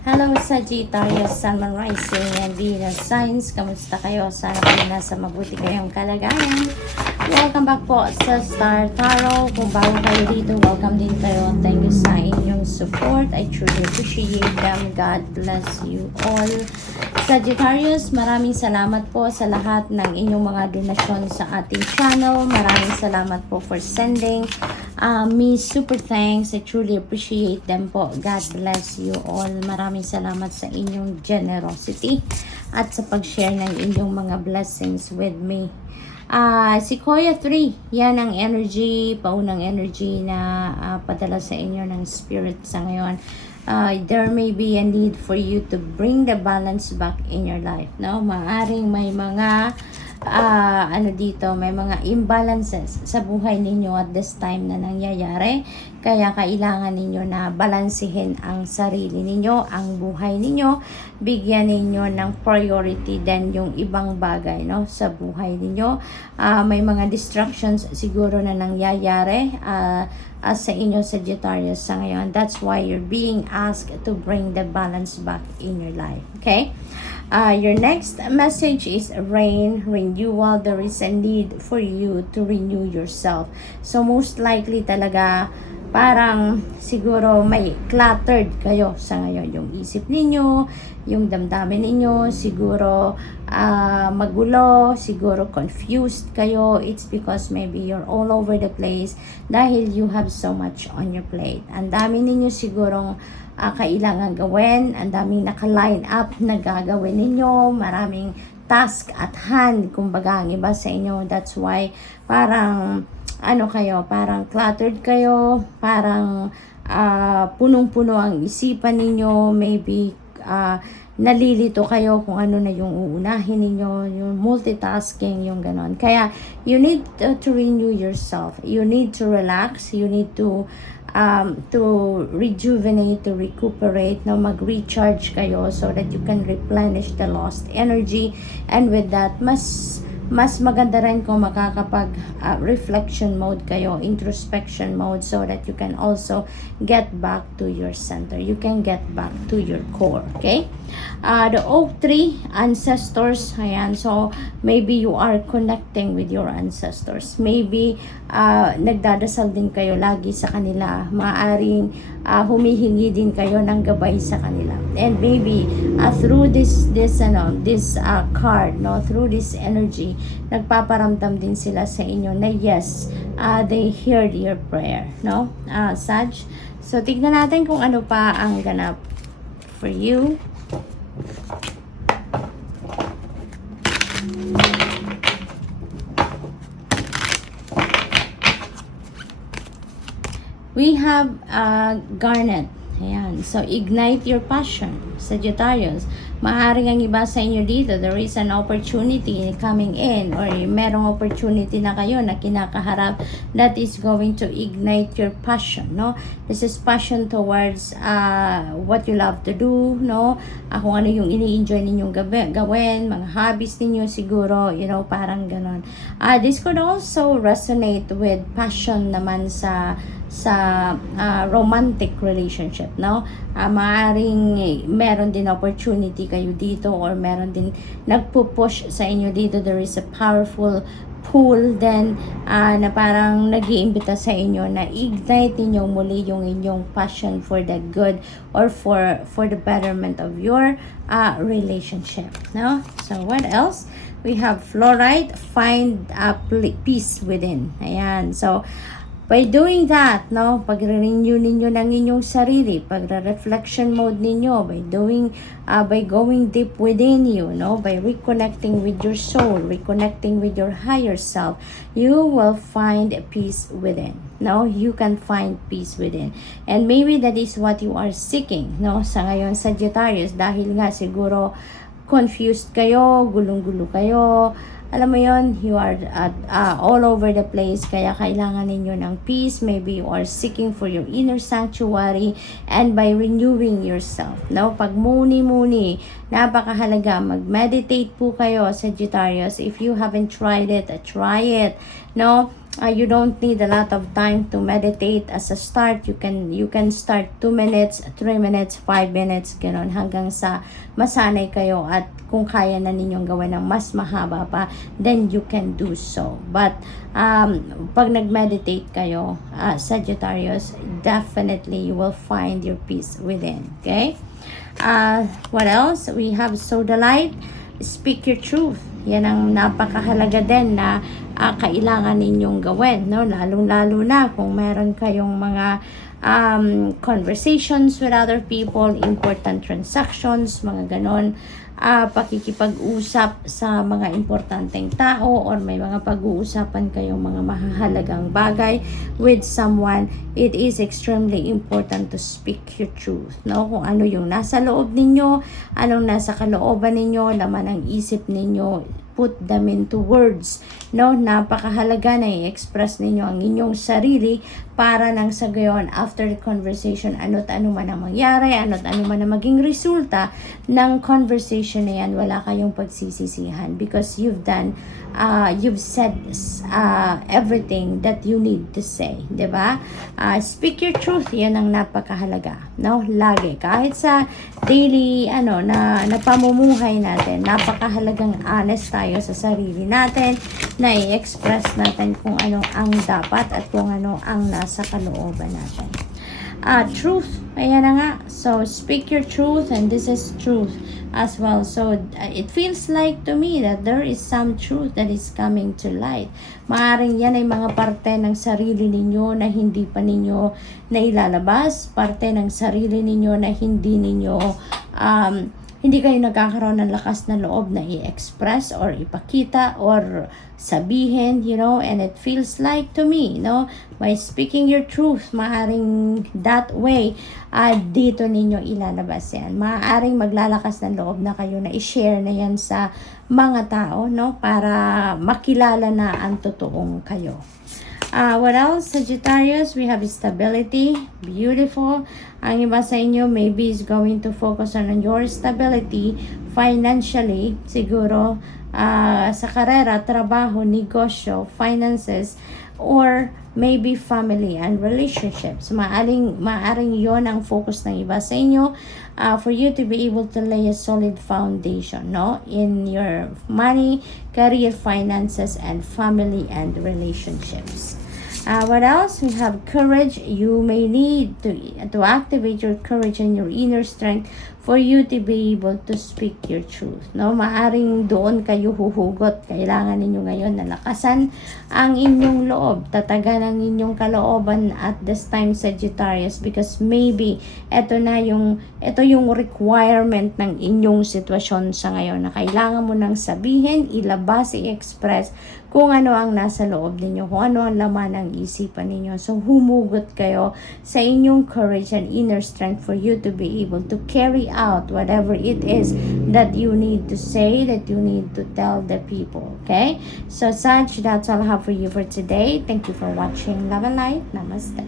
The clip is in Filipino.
Hello Sagittarius, Sun, Moon, Rising, and Venus signs. Kamusta kayo? Sana kayo nasa mabuti kayong kalagayan. Welcome back po sa Star Tarot. Kung bago kayo dito, welcome din kayo. Thank you sa inyong support. I truly appreciate them. God bless you all. Sagittarius, maraming salamat po sa lahat ng inyong mga donasyon sa ating channel. Maraming salamat po for sending me super thanks. I truly appreciate them po. God bless you all. Maraming salamat sa inyong generosity at sa pag-share ng inyong mga blessings with me. Sequoia 3, yan ang energy, paunang energy na padala sa inyo ng spirit sa ngayon. There may be a need for you to bring the balance back in your life, no? Maaring may mga may mga imbalances sa buhay ninyo at this time na nangyayari. Kaya kailangan ninyo na balansehin ang sarili ninyo, ang buhay ninyo, bigyan ninyo ng priority din yung ibang bagay, no, sa buhay ninyo. May mga distractions siguro na nangyayari sa inyo Sagittarius sa ngayon. That's why you're being asked to bring the balance back in your life. Okay? Your next message is rain, renewal. There is a need for you to renew yourself. So most likely talaga parang siguro may cluttered kayo sa ngayon. Yung isip ninyo, yung damdamin ninyo, siguro magulo, siguro confused kayo. It's because maybe you're all over the place dahil you have so much on your plate. Ang dami ninyo sigurong kailangan gawin, ang daming naka-line up na gagawin ninyo, maraming task at hand, kumbaga ang iba sa inyo. That's why parang parang cluttered kayo, parang punong-puno ang isipan ninyo, maybe nalilito kayo kung ano na yung uunahin ninyo, yung multitasking, yung ganon. Kaya you need to renew yourself, you need to relax, you need to rejuvenate, to recuperate, no, mag-recharge kayo so that you can replenish the lost energy. And with that, mas maganda rin kung makakapag reflection mode kayo, introspection mode, so that you can also get back to your center. You can get back to your core. Okay? The oak tree, ancestors. Ayan. So, maybe you are connecting with your ancestors. Maybe, nagdadasal din kayo lagi sa kanila. Maaring humihingi din kayo ng gabay sa kanila. And maybe, through this card, no, through this energy, nagpaparamdam din sila sa inyo na yes, they heard your prayer, no, Sag. So tignan natin kung ano pa ang ganap for you. We have garnet. Ayan. So, ignite your passion, Sagittarius. Maaaring ang iba sa inyo dito, there is an opportunity coming in or merong opportunity na kayo na kinakaharap that is going to ignite your passion, no? This is passion towards what you love to do, no? Kung ano yung ini-enjoy ninyong gawin, mga hobbies ninyo siguro, you know, parang ganon. This could also resonate with passion naman sa romantic relationship, no? Maaring meron din opportunity kayo dito or meron din nagpo-push sa inyo dito. There is a powerful pull then na parang nag-iimbita sa inyo na ignite ninyo muli yung inyong passion for the good or for the betterment of your relationship, no? So what else? We have fluorite, find peace within. Ayan. So by doing that, no, pag-renew ninyo ng inyong sarili, pag-reflection mode ninyo, by going deep within you, no, by reconnecting with your soul, reconnecting with your higher self, you will find peace within, no, you can find peace within. And maybe that is what you are seeking, no, sa ngayon Sagittarius, dahil nga siguro confused kayo, gulong-gulo kayo, alam mo yon, you are all over the place, kaya kailangan ninyo ng peace. Maybe you are seeking for your inner sanctuary, and by renewing yourself, no, pagmuni-muni, napakahalaga, mag-meditate po kayo Sagittarius. If you haven't tried it, try it, no. You don't need a lot of time to meditate as a start. You can start 2 minutes, 3 minutes, 5 minutes, gano'n, hanggang sa masanay kayo, at kung kaya na ninyong gawin ng mas mahaba pa, then you can do so. But pag nag-meditate kayo, Sagittarius, definitely you will find your peace within. Okay? What else? We have sow the light. Speak your truth. Yan ang napakahalaga din na kailangan ninyong gawin, no? Lalo na kung meron kayong mga conversations with other people, important transactions, mga ganon, pakikipag-usap sa mga importanteng tao, or may mga pag-uusapan kayong mga mahahalagang bagay with someone. It is extremely important to speak your truth, no? Kung ano yung nasa loob ninyo, anong nasa kalooban ninyo, laman ng isip ninyo, put them into words, no? Napakahalaga na i-express ninyo ang inyong sarili, para nang sa gayon, after the conversation, ano't ano man ang mangyari, ano't ano man ang maging resulta ng conversation na yan, wala kayong pagsisisihan, because you've said everything that you need to say, diba? Speak your truth, yan ang napakahalaga, no? Lagi, kahit sa daily, na pamumuhay natin, napakahalagang honest tayo sa sarili natin, na i-express natin kung ano ang dapat at kung ano ang nasa kalooban natin. Truth, ayan na nga. So, speak your truth, and this is truth as well. So, it feels like to me that there is some truth that is coming to light. Maaring yan ay mga parte ng sarili ninyo na hindi pa ninyo nailalabas, parte ng sarili ninyo na hindi kayo nagkakaroon ng lakas na loob na i-express or ipakita or sabihin, and it feels like to me, by speaking your truth, maaring that way, dito ninyo ilalabas yan. Maaring maglalakas ng loob na kayo na i-share na yan sa mga tao, para makilala na ang totoong kayo. What else, Sagittarius? We have stability. Beautiful. Ang iba sa inyo maybe is going to focus on your stability financially. Siguro sa karera, trabaho, negosyo, finances, or maybe family and relationships. Maaring yon ang focus ng iba sa inyo, for you to be able to lay a solid foundation, in your money, career, finances, and family and relationships. What else? We have courage. You may need to activate your courage and your inner strength for you to be able to speak your truth, Maaring doon kayo huhugot. Kailangan ninyo ngayon na lakasan ang inyong loob, tatagan ang inyong kalooban at this time, Sagittarius, because maybe ito yung requirement ng inyong sitwasyon sa ngayon, na kailangan mo nang sabihin, ilabas, i-express kung ano ang nasa loob ninyo, kung ano ang laman ng isipan ninyo. So, humugot kayo sa inyong courage and inner strength for you to be able to carry out whatever it is that you need to say, that you need to tell the people. Okay? So, Sag, that's all I have for you for today. Thank you for watching. Love and light. Namaste.